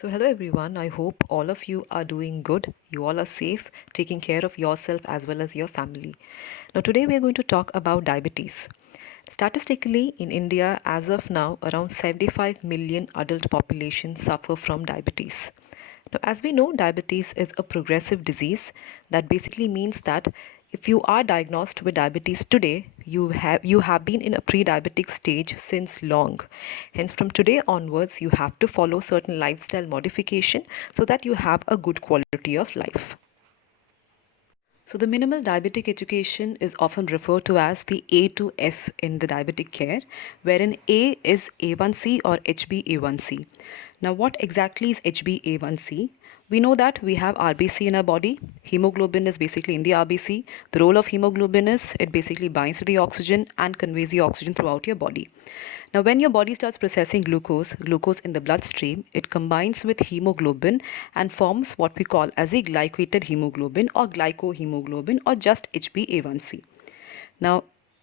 So, hello everyone. I hope all of you are doing good. You all are safe, taking care of yourself as well as your family. Now, today we are going to talk about diabetes. Statistically, in India, as of now, around 75 million adult population suffer from diabetes. Now, as we know, diabetes is a progressive disease. That basically means that if you are diagnosed with diabetes today, you have been in a pre-diabetic stage since long. Hence, from today onwards, you have to follow certain lifestyle modification so that you have a good quality of life. So, the minimal diabetic education is often referred to as the A to F in the diabetic care, wherein A is A1C or HbA1c. Now, what exactly is HbA1c? We know that we have RBC in our body. Hemoglobin is basically in the RBC. The role of hemoglobin is it basically binds to the oxygen and conveys the oxygen throughout your body. Now, when your body starts processing glucose in the bloodstream, it combines with hemoglobin and forms what we call as a glycated hemoglobin or glycohemoglobin or just HbA1c. Now,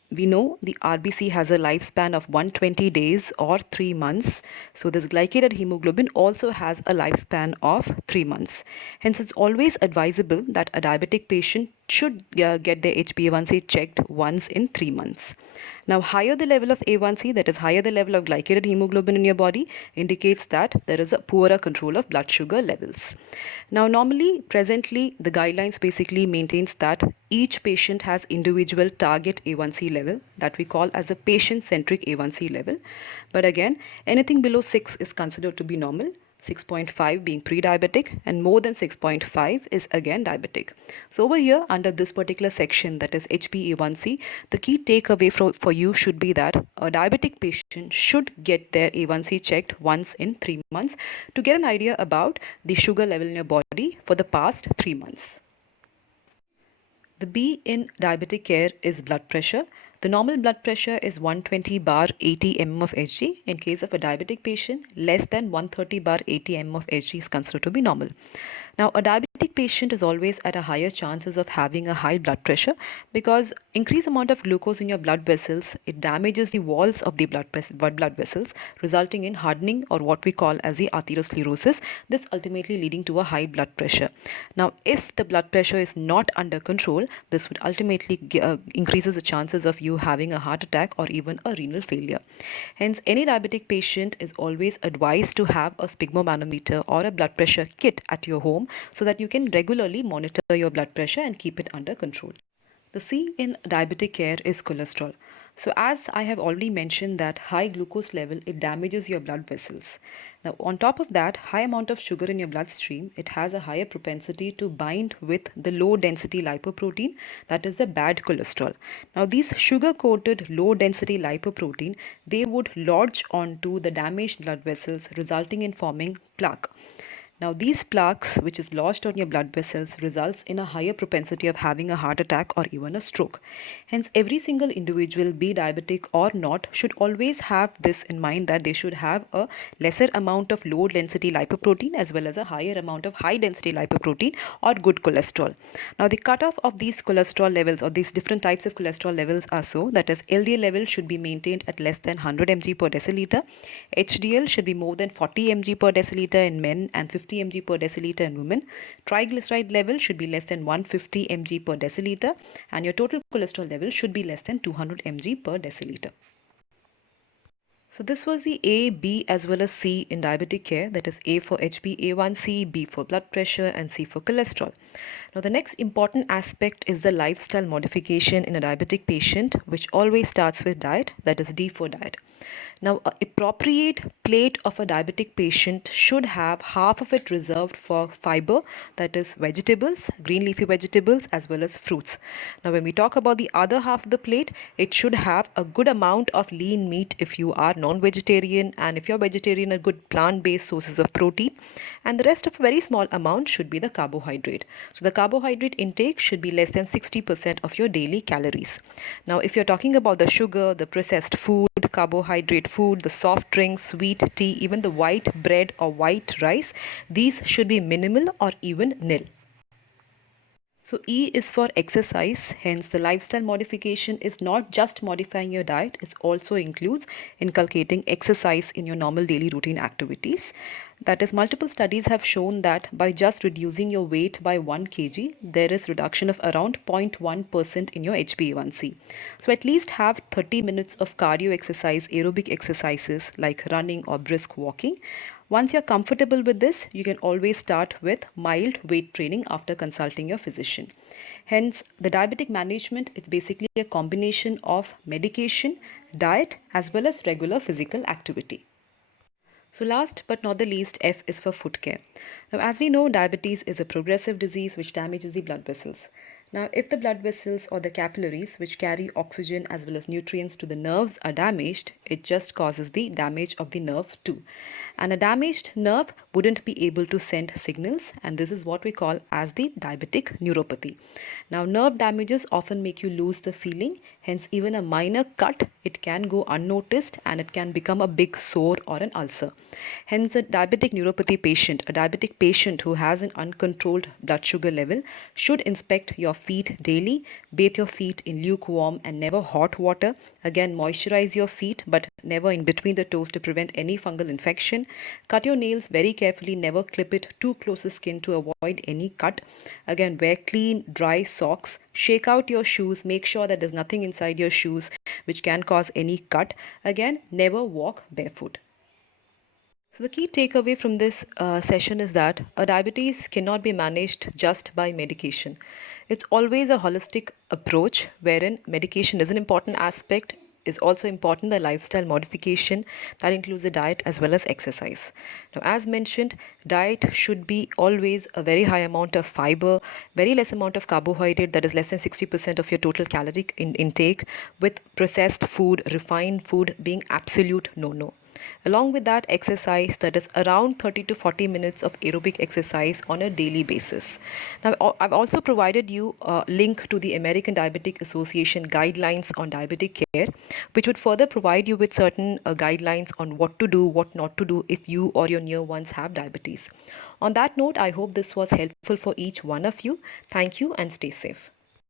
we know the RBC has a lifespan of 120 days or 3 months. So, this glycated hemoglobin also has a lifespan of 3 months. Hence, it's always advisable that a diabetic patient should get their HbA1c checked once in 3 months. Now, higher the level of A1C, that is higher the level of glycated hemoglobin in your body, indicates that there is a poorer control of blood sugar levels. Now, normally, presently, the guidelines basically maintains that each patient has individual target A1C level that we call as a patient-centric A1C level. But again, anything below 6 is considered to be normal. 6.5 being pre-diabetic and more than 6.5 is again diabetic. So over here under this particular section, that is HbA1c, the key takeaway for you should be that a diabetic patient should get their A1c checked once in 3 months to get an idea about the sugar level in your body for the past 3 months. The B in diabetic care is blood pressure. The normal blood pressure is 120 bar 80 mm of Hg. In case of a diabetic patient, less than 130 bar 80 mm of Hg is considered to be normal. Now, a diabetic patient is always at a higher chances of having a high blood pressure because increased amount of glucose in your blood vessels, it damages the walls of the blood vessels, resulting in hardening or what we call as the atherosclerosis, this ultimately leading to a high blood pressure. Now, if the blood pressure is not under control, this would ultimately increases the chances of you having a heart attack or even a renal failure. Hence, any diabetic patient is always advised to have a sphygmomanometer or a blood pressure kit at your home so that you can regularly monitor your blood pressure and keep it under control. The C in diabetic care is cholesterol. So as I have already mentioned that high glucose level, it damages your blood vessels. Now on top of that, high amount of sugar in your bloodstream, it has a higher propensity to bind with the low density lipoprotein, that is the bad cholesterol. Now these sugar coated low density lipoprotein, they would lodge onto the damaged blood vessels resulting in forming plaque. Now, these plaques, which is lodged on your blood vessels, results in a higher propensity of having a heart attack or even a stroke. Hence, every single individual, be diabetic or not, should always have this in mind that they should have a lesser amount of low density lipoprotein as well as a higher amount of high density lipoprotein or good cholesterol. Now, the cutoff of these cholesterol levels or these different types of cholesterol levels are so that is LDL level should be maintained at less than 100 mg per deciliter. HDL should be more than 40 mg per deciliter in men and 50 mg per deciliter in women. Triglyceride level should be less than 150 mg per deciliter and your total cholesterol level should be less than 200 mg per deciliter. So this was the A, B as well as C in diabetic care, that is A for HbA1c, B for blood pressure and C for cholesterol. Now the next important aspect is the lifestyle modification in a diabetic patient, which always starts with diet, that is D for diet. Now, an appropriate plate of a diabetic patient should have half of it reserved for fiber, that is vegetables, green leafy vegetables as well as fruits. Now, when we talk about the other half of the plate, it should have a good amount of lean meat if you are non-vegetarian, and if you're vegetarian, a good plant-based sources of protein, and the rest of a very small amount should be the carbohydrate. So the carbohydrate intake should be less than 60% of your daily calories. Now, if you're talking about the sugar, the processed food, carbohydrate food, the soft drinks, sweet tea, even the white bread or white rice, these should be minimal or even nil. So E is for exercise, hence the lifestyle modification is not just modifying your diet, it also includes inculcating exercise in your normal daily routine activities. That is, multiple studies have shown that by just reducing your weight by 1 kg, there is reduction of around 0.1% in your HbA1c. So at least have 30 minutes of cardio exercise, aerobic exercises like running or brisk walking. Once you're comfortable with this, you can always start with mild weight training after consulting your physician. Hence, the diabetic management is basically a combination of medication, diet, as well as regular physical activity. So last but not the least, F is for foot care. Now, as we know, diabetes is a progressive disease which damages the blood vessels. Now, if the blood vessels or the capillaries which carry oxygen as well as nutrients to the nerves are damaged, it just causes the damage of the nerve too. And a damaged nerve wouldn't be able to send signals, and this is what we call as the diabetic neuropathy. Now, nerve damages often make you lose the feeling, hence even a minor cut, it can go unnoticed and it can become a big sore or an ulcer. Hence, a diabetic patient who has an uncontrolled blood sugar level should inspect your feet daily, bathe your feet in lukewarm and never hot water. Again, moisturize your feet but never in between the toes to prevent any fungal infection. Cut your nails very carefully, never clip it too close to skin to avoid any cut. Again, wear clean, dry socks. Shake out your shoes, make sure that there's nothing inside your shoes which can cause any cut. Again, never walk barefoot. So, the key takeaway from this session is that a diabetes cannot be managed just by medication. It's always a holistic approach wherein medication is an important aspect, is also important the lifestyle modification that includes the diet as well as exercise. Now, as mentioned, diet should be always a very high amount of fiber, very less amount of carbohydrate, that is less than 60% of your total caloric intake, with processed food, refined food being absolute no-no. Along with that, exercise, that is around 30 to 40 minutes of aerobic exercise on a daily basis. Now, I've also provided you a link to the American Diabetic Association guidelines on diabetic care, which would further provide you with certain guidelines on what to do, what not to do if you or your near ones have diabetes. On that note, I hope this was helpful for each one of you. Thank you and stay safe.